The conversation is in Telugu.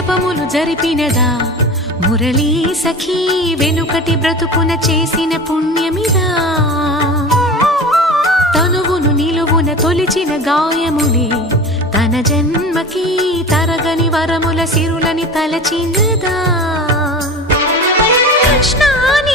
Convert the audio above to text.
జపములు జరిపినదా మురళీ సఖీ వెనుకటి బ్రతుకున చేసిన పుణ్యమిదా తనువును నిలువున తొలిచిన గాయములే తన జన్మకి తరగని వరముల సిరులని తలచినదా కృష్ణాని